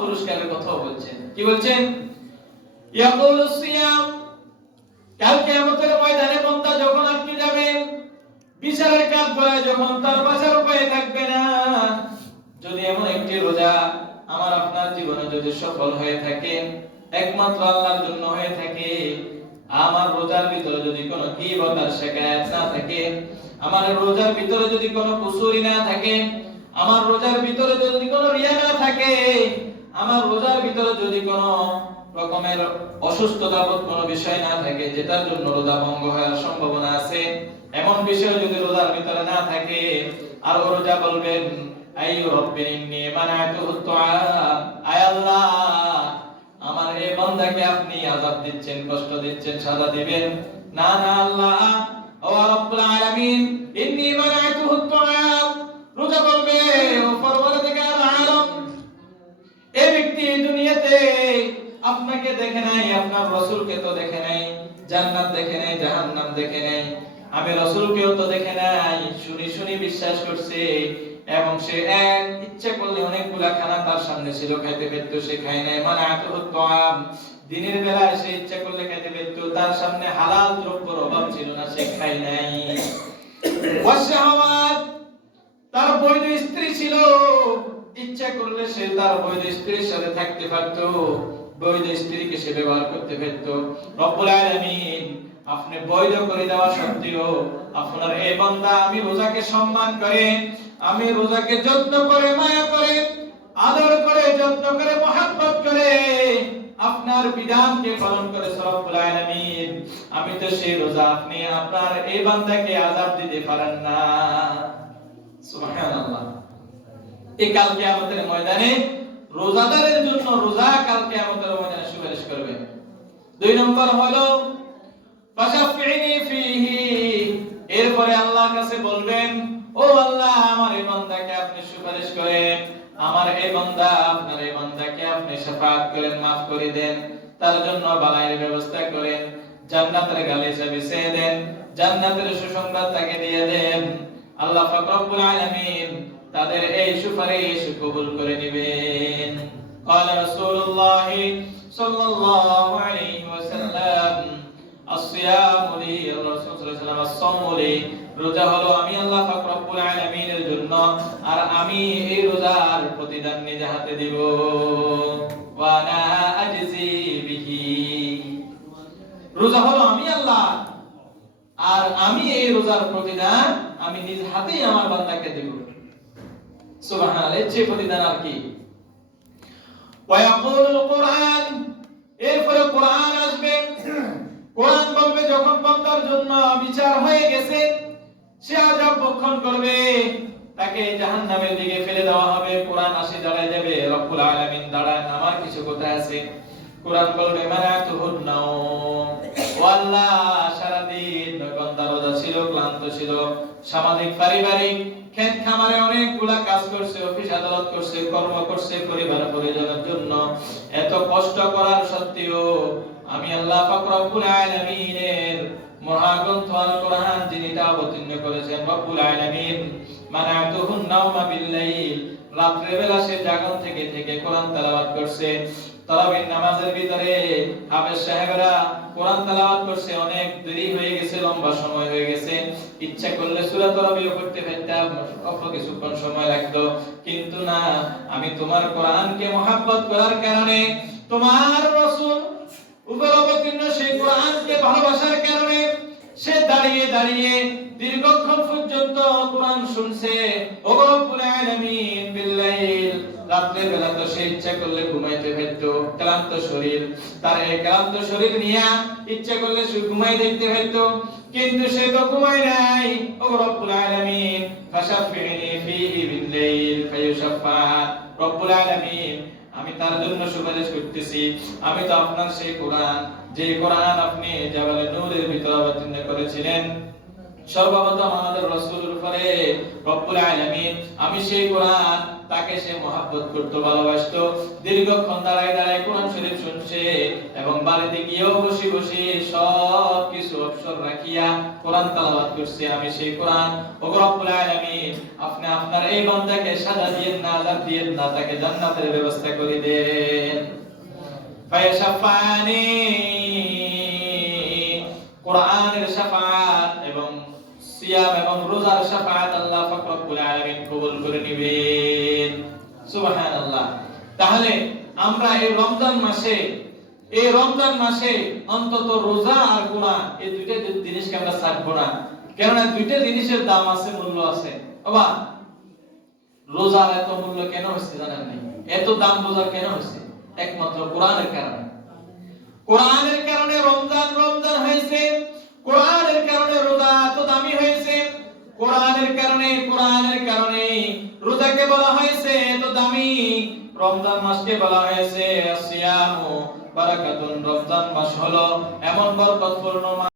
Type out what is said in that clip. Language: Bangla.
পুরস্কারের কথা বলছেন। কি বলছেন? ইয়াকুলুস সিয়াম, কাল কিয়ামতের ময়দানে বান্দা যখন আটকে যাবে, বিচারের কাজ বলে যখন তার বাঁচার উপায় থাকবে না, যদি এমন একটি রোজা আমার আপনার জীবনে যদি সফল হয়ে থাকে, একমাত্র আল্লাহর জন্য হয়ে থাকে, আমার রোজার ভিতরে যদি কোনো গীবত আর শিকায়াত না থাকে, আমার রোজার ভিতরে যদি কোনো কুসুরি না থাকে, আমার রোজার ভিতরে যদি কোনো রিয়া না থাকে, আমার রোজার ভিতরে যদি কোনো রকমের অসুস্থতাবোধ কোনো বিষয় না থাকে যেটার জন্য রোজা ভঙ্গ হওয়ার সম্ভাবনা আছে, এমন বিষয় যদি রোজার ভিতরে না থাকে, আর রোজা বলবেন আইয়ু রাব্বি ইন্নী মানাতুহু তুআম, আয় আল্লাহ আমার এই বান্দাকে আপনি আযাব দিচ্ছেন, কষ্ট দিচ্ছেন, সাজা দিবেন না। না আল্লাহ, ও রব্বুল আলামিন, ইন্নী মানাতুহু তুআম, রোজা বলবে ও পরওয়ারদিগার আলম, এই ব্যক্তি দুনিয়াতে আপনাকে দেখে নাই, আপনার রাসূলকে তো দেখে নাই, জান্নাত দেখে নাই, জাহান্নাম দেখে নাই, আমি রাসূলকেও তো দেখে নাই, শুনি শুনি বিশ্বাস করছে, এবং সে এক ইচ্ছা করলে অনেকগুলা খানা তার সামনে ছিল, খাইতে পেত, সে খায় নাই। মানাতুহু তুআম, দিনের বেলায় সে ইচ্ছা করলে খাইতে পেত, তার সামনে হালাল দ্রব্যের অভাব ছিল না, সে খায় নাই। ওয়াশাহাওয়াত, তার বৈধ স্ত্রী ছিল, ইচ্ছা করলে সে তার বৈধ স্ত্রীর সাথে থাকতে পারত, বৈধ স্ত্রীকে সে ব্যবহার করতে পারত। রব্বুল আলামিন আপনি বৈধ করে দেওয়া সত্ত্বেও আপনার এই বান্দা আমি রোজাকে সম্মান করে, আমি রোজাকে যত্ন করে, মায়া করে, আদর করে, যত্ন করে, মহব্বত করে, আপনার বিধানকে পালন করে রব্বুল আলামিন, আমি তো সেই রোজা আপনি আপনার এই বান্দাকে আযাব দিতে পারেন না। সুবহানাল্লাহ। এই কাল কিয়ামতের ময়দানে রোজাদারের জন্য রোজা কাল কিয়ামতের ময়দানে সুপারিশ করবে। 2 নম্বর হলো ফাশাফিনি ফিহি, এরপরে আল্লাহর কাছে বলবেন, ও আল্লাহ আমার এই বান্দাকে আপনি সুপারিশ করেন, আমার এই বান্দা, আপনার এই বান্দাকে আপনি শাফাআত করেন, maaf করে দেন, তার জন্য বালায়ের ব্যবস্থা করেন, জান্নাতের গালিচা বিছিয়ে দেন, জান্নাতের সুসংবাদ তাকে দিয়ে দেন। আল্লাহ পাক রব্বুল আলামিন তাদের এই সুপারিশ কবুল করে নেবেন। قال رسول الله صلى الله عليه وسلم الصيام لي، রাসূল সাল্লাল্লাহু আলাইহি ওয়াসাল্লাম as-সাওম লি, রোজা হলো আমি আল্লাহ পাক রব্বুল আলামিনের জন্য, আর আমি এই রোজার প্রতিদান নিজে হাতে দেব। ওয়া আনা আজজি বিহি, রোজা হলো আমি আল্লাহ, আর আমি এই রোজার প্রতিদান আমি নিজ হাতেই আমার বান্দাকে দেব। সুবহানাল্লাহ, এই প্রতিদান আর কি? ওয়া ইয়াকুলুল কুরআন, এরপরে কোরআন আসবে, কোরআন বলবে যখন বান্দার জন্য বিচার হয়ে গেছে, সে আযাব ভক্ষণ করবে, তাকে জাহান্নামের দিকে ফেলে দেওয়া হবে, কোরআন আসে দাঁড়ায় যাবে, রব্বুল আলামিন দাঁড়ান, আমার কিছু কথা আছে। কোরআন বলবে মানাতুহুন নাওম, ও আল্লাহ সারা দিন বান্দা রোজা ছিল, ক্লান্ত ছিল, সামাজিক পারিবারিক ক্ষেত খামারে অনেকগুলা কাজ করছে, অফিস আদালত করছে, কর্ম করছে, পরিবার পরিজনের জন্য এত কষ্ট করার সত্ত্বেও আমি আল্লাহ পাক রব্বুল আলামিনের মহাগ্রন্থ আল কোরআন যিনি তা অবতীর্ণ করেছেন, রব্বুল আলামিন মানাতুহুন নাওমা বিল্লাইল, রাতের বেলা সে জাগন থেকে থেকে কোরআন তেলাওয়াত করছে, তারাবির নামাজের ভিতরে হাফেজ সাহেবরা কোরআন তেলাওয়াত করছে, অনেক দেরি হয়ে গেছে, লম্বা সময় হয়ে গেছে, ইচ্ছা করলে সূরা তারাবিও পড়তে পারতাম, অল্প কিছুক্ষণ সময় লাগতো, কিন্তু না, আমি তোমার কোরআনকে মহব্বত করার কারণে, তোমার রাসূল উপর অবতীর্ণ সেই কোরআনকে ভালোবাসার কারণে সে দাঁড়িয়ে দাঁড়িয়ে দীর্ঘক্ষণ পর্যন্ত কোরআন শুনছে। ও রব্বুল আলামিন বিল্লাইল, রাতের বেলা তো সে ইচ্ছা করলে ঘুমাইতে পারত, ক্লান্ত শরীর, তার এই ক্লান্ত শরীর নিয়ে ইচ্ছা করলে সে ঘুমাই দেখতে পারত, কিন্তু সে তো ঘুমায় নাই। ও রব্বুল আলামিন ফাশাফিনি ফিহি বিল্লাইল ফায়ুশাফা, রব্বুল আলামিন আমি তার জন্য সুপারিশ করতেছি, আমি তো আপনার সেই কোরআন, যে কোরআন আপনি জাবালে নূরের ভিতর অবতীর্ণ করেছিলেন, সর্বপ্রথম আমাদের রাসূলের উপরে রব্বুল আলামিন আমি সেই কোরআন তাকে সে মহব্বত করত, ভালোবাসতো। দীর্ঘক্ষণ দাঁড়ায় দাঁড়ায় কোরআন শরীফ শুনছে এবং বাড়িতে গিয়েও বসে বসে সব কিছু অবসর রাখিয়া কোরআন তেলাওয়াত করছে। আমি সেই কোরআন, ওগো রব্বুল আলামিন, আপনি আপনার এই বান্দাকে সাজা দিয়েন না, আযাব দিয়েন না, তাকে জান্নাতের ব্যবস্থা করে দেন। ফায়াশফানি, কোরআনের শাফাআত এবং সিয়াম এবং রোজার শাফাআত আল্লাহ পাক রব্বুল আলামিন কবুল করে নেবেন। সুবহানাল্লাহ। তাহলে আমরা এই রমজান মাসে অন্তত রোজা আর কোরআন, এই দুইটা জিনিসকে আমরা ছাড়বো না। কেননা দুইটা জিনিসের দাম আছে, মূল্য আছে। বাবা, রোজার এত মূল্য কেন হচ্ছে জানেন নাই? এত দাম রোজার কেন হচ্ছে? একমাত্র কোরআনের কারণে। কোরআনের কারণে রমজান হয়েছে, কোরআনের কারণে রোজা এত দামি হয়েছে, কোরআনের কারণে রোজাকে বলা হয়েছে এত দামি, রমজান মাসকে বলা হয়েছে আসিয়ামু বারাকাতুন। রমজান মাস হলো এমন বরকতপূর্ণ মাস।